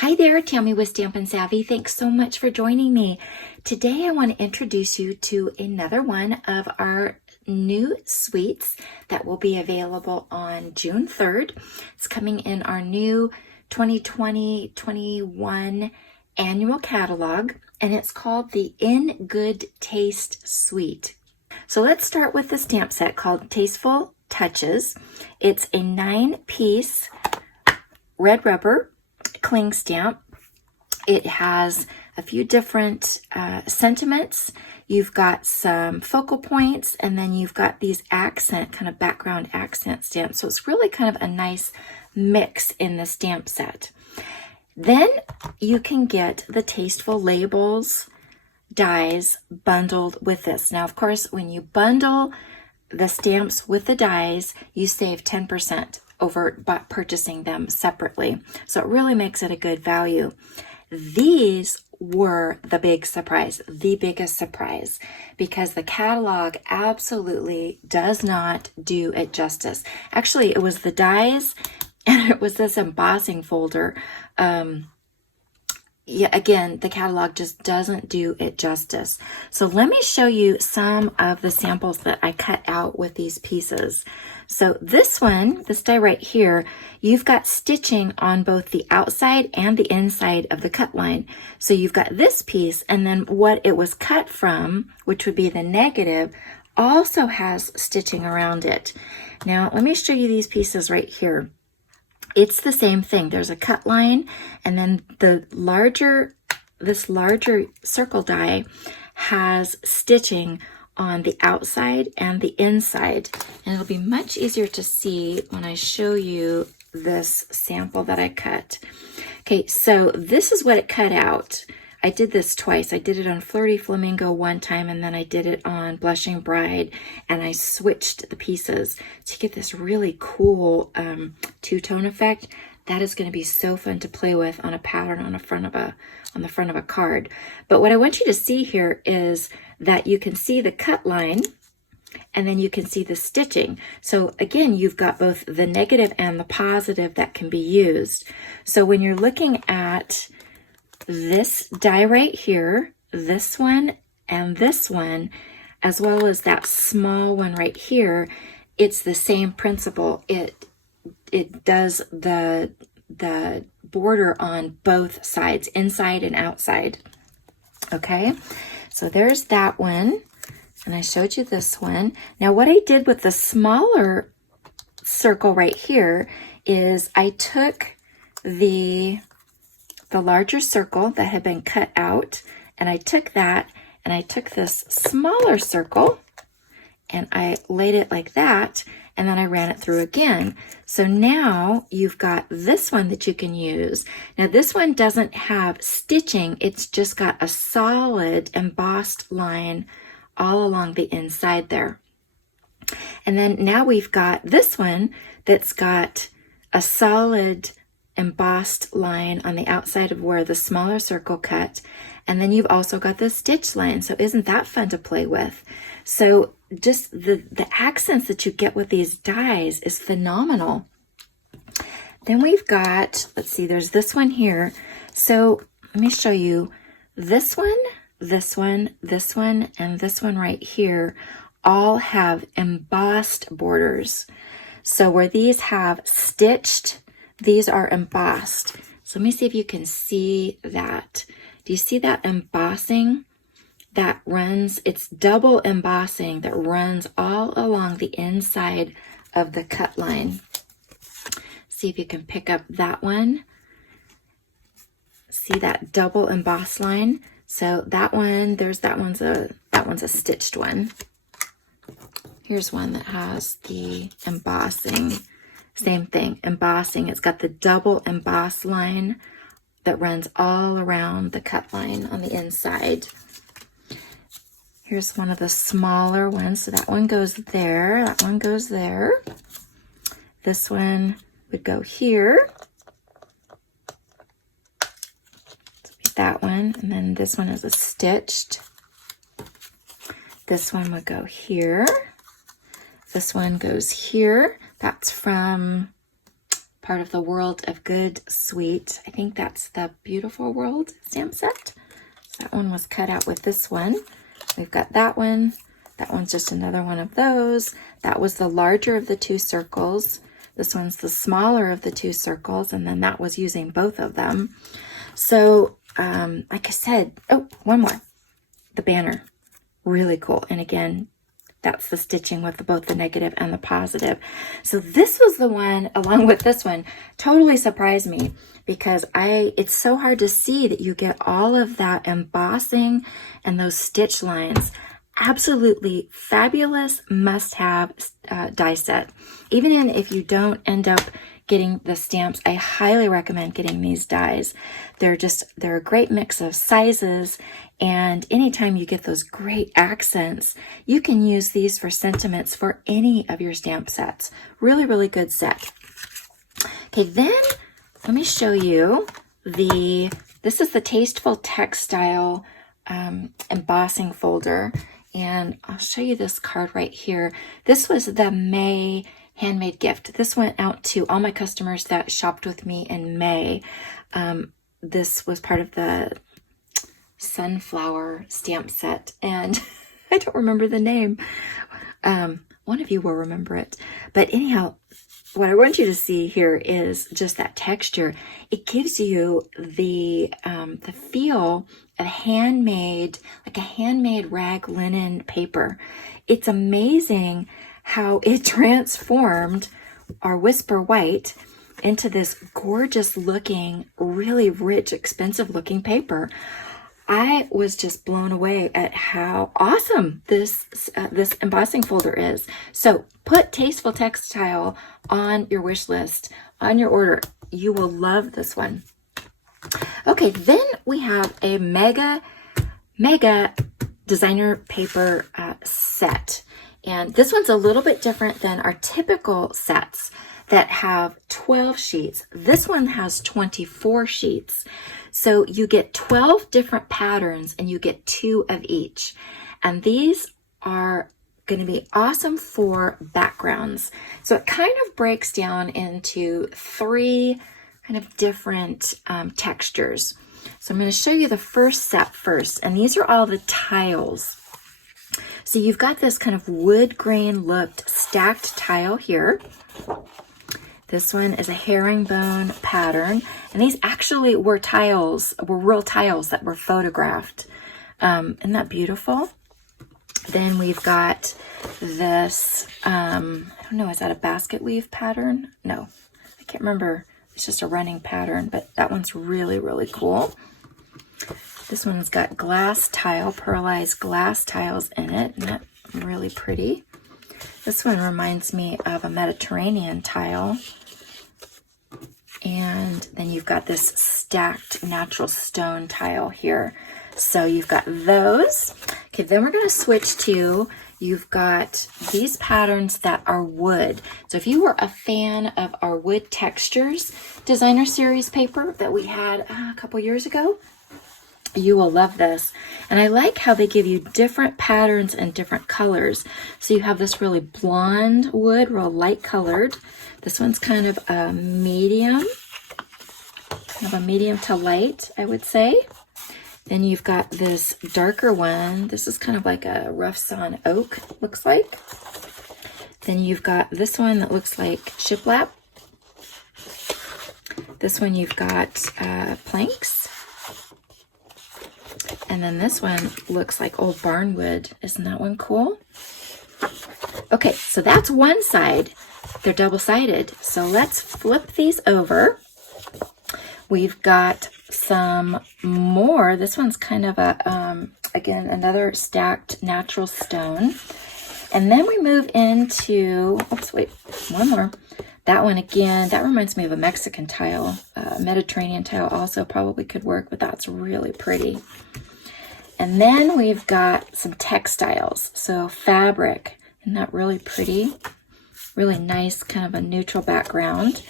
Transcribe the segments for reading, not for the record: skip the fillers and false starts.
Hi there, Tammy with Stampin' Savvy. Thanks so much for joining me. Today I want to introduce you to another one of our new suites that will be available on June 3rd. It's coming in our new 2020-21 annual catalog, and it's called the In Good Taste Suite. So let's start with the stamp set called Tasteful Touches. It's a 9-piece red rubber cling stamp. It has a few different sentiments. You've got some focal points, and then you've got these accent, kind of background accent stamps. So it's really kind of a nice mix in the stamp set. Then you can get the Tasteful labels, dies bundled with this. Now, of course, when you bundle the stamps with the dies, you save 10% over purchasing them separately. So it really makes it a good value. These were the big surprise, the biggest surprise, because the catalog absolutely does not do it justice. Actually, it was the dies and it was this embossing folder. Again, the catalog just doesn't do it justice. So let me show you some of the samples that I cut out with these pieces. So this one, this die right here, you've got stitching on both the outside and the inside of the cut line. So you've got this piece, and then what it was cut from, which would be the negative, also has stitching around it. Now, let me show you these pieces right here. It's the same thing. There's a cut line, and then this larger circle die has stitching on the outside and the inside. And it'll be much easier to see when I show you this sample that I cut. Okay, so this is what it cut out. I did this twice. I did it on Flirty Flamingo one time, and then I did it on Blushing Bride, and I switched the pieces to get this really cool two-tone effect. That is going to be so fun to play with on a pattern on the front of a card. But what I want you to see here is that you can see the cut line, and then you can see the stitching. So again, you've got both the negative and the positive that can be used. So when you're looking at this die right here, this one, and this one, as well as that small one right here, it's the same principle. It does the border on both sides, inside and outside. Okay, so there's that one, and I showed you this one. Now what I did with the smaller circle right here is I took the larger circle that had been cut out, and I took that, and I took this smaller circle, and I laid it like that, and then I ran it through again. So now you've got this one that you can use. Now this one doesn't have stitching, it's just got a solid embossed line all along the inside there. And then now we've got this one that's got a solid embossed line on the outside of where the smaller circle cut, and then you've also got the stitch line. So isn't that fun to play with? So just the accents that you get with these dies is phenomenal. Then we've got, let's see, there's this one here. So let me show you this one, this one, this one, and this one right here all have embossed borders. So where these have stitched, these are embossed. So let me see if you can see that. Do you see that embossing that runs? It's double embossing that runs all along the inside of the cut line. See if you can pick up that one. See that double embossed line? So that one, that one's a stitched one. Here's one that has the embossing. Same thing, embossing. It's got the double embossed line that runs all around the cut line on the inside. Here's one of the smaller ones. So that one goes there, that one goes there. This one would go here. That one, and then this one is a stitched. This one would go here. This one goes here. That's from part of the World of Good suite. I think that's the Beautiful World stamp set. So that one was cut out with this one. We've got that one. That one's just another one of those. That was the larger of the two circles. This one's the smaller of the two circles, and then that was using both of them. So, like I said, oh, one more. The banner. Really cool. And again, that's the stitching with both the negative and the positive. So this was the one, along with this one, totally surprised me because it's so hard to see that you get all of that embossing and those stitch lines. Absolutely fabulous must-have die set. Even if you don't end up getting the stamps, I highly recommend getting these dies. They're a great mix of sizes, and anytime you get those great accents, you can use these for sentiments for any of your stamp sets. Really, really good set. Okay, then let me show you this is the Tasteful Textile embossing folder. And I'll show you this card right here. This was the May handmade gift. This went out to all my customers that shopped with me in May. This was part of the sunflower stamp set, and I don't remember the name. One of you will remember it. But anyhow, what I want you to see here is just that texture. It gives you the feel of handmade, like a handmade rag linen paper. It's amazing how it transformed our Whisper White into this gorgeous looking, really rich, expensive looking paper. I was just blown away at how awesome this embossing folder is. So put Tasteful Textile on your wish list, on your order. You will love this one. Okay, then we have a mega designer paper set. And this one's a little bit different than our typical sets that have 12 sheets. This one has 24 sheets. So you get 12 different patterns and you get 2 of each. And these are going to be awesome for backgrounds. So it kind of breaks down into 3 kind of different textures. So I'm going to show you the first set first. And these are all the tiles. So you've got this kind of wood grain looked stacked tile here. This one is a herringbone pattern, and these actually were real tiles that were photographed. Isn't that beautiful? Then we've got this, I don't know, is that a basket weave pattern? No, I can't remember. It's just a running pattern, but that one's really, really cool. This one's got glass tile, pearlized glass tiles in it, and that's really pretty. This one reminds me of a Mediterranean tile. And then you've got this stacked natural stone tile here. So you've got those. Okay, then we're going to switch to, you've got these patterns that are wood. So if you were a fan of our Wood Textures designer series paper that we had a couple years ago, you will love this. And I like how they give you different patterns and different colors. So you have this really blonde wood, real light colored. This one's kind of a medium to light, I would say. Then you've got this darker one. This is kind of like a rough sawn oak, looks like. Then you've got this one that looks like shiplap. This one you've got planks. And then this one looks like old barnwood. Isn't that one cool? Okay, so that's one side. They're double-sided. So let's flip these over. We've got some more. This one's kind of a, again, another stacked natural stone. And then we move into, oops, wait, one more. That one again, that reminds me of a Mexican tile. Mediterranean tile also probably could work, but that's really pretty. And then we've got some textiles. So fabric, isn't that really pretty? Really nice, kind of a neutral background.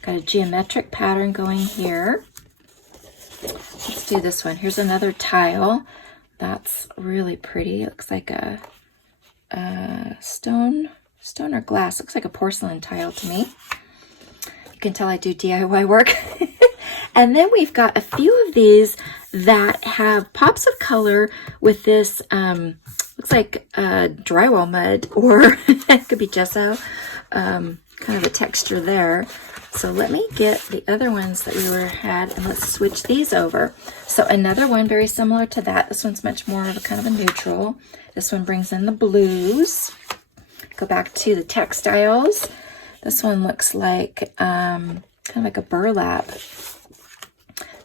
Got a geometric pattern going here. Let's do this one. Here's another tile. That's really pretty. It looks like a stone or glass. Looks like a porcelain tile to me. You can tell I do DIY work. And then we've got a few of these that have pops of color with this, looks like drywall mud, or it could be gesso, kind of a texture there. So let me get the other ones that we had, and let's switch these over. So another one very similar to that. This one's much more of a kind of a neutral. This one brings in the blues. Go back to the textiles. This one looks like kind of like a burlap.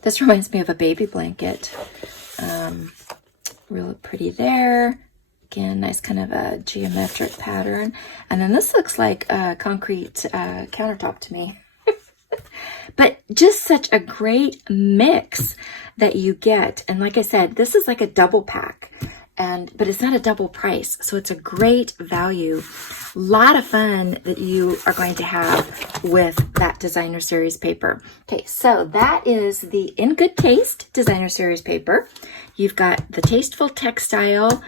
This reminds me of a baby blanket. Real pretty there. Again, nice kind of a geometric pattern. And then this looks like a concrete countertop to me. But just such a great mix that you get. And like I said, this is like a double pack. But it's not a double price, so it's a great value. A lot of fun that you are going to have with that designer series paper. Okay, so that is the In Good Taste designer series paper. You've got the Tasteful Textile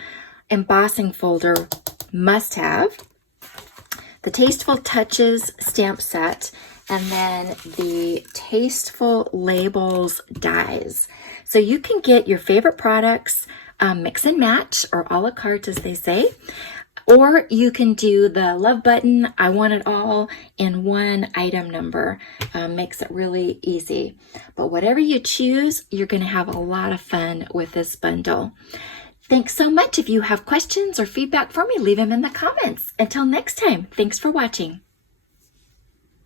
embossing folder, must have, the Tasteful Touches stamp set, and then the Tasteful Labels dies. So you can get your favorite products, mix and match, or a la carte as they say, or you can do the love button, I want it all in one item number. Makes it really easy. But whatever you choose, you're going to have a lot of fun with this bundle. Thanks so much. If you have questions or feedback for me, leave them in the comments. Until next time, thanks for watching.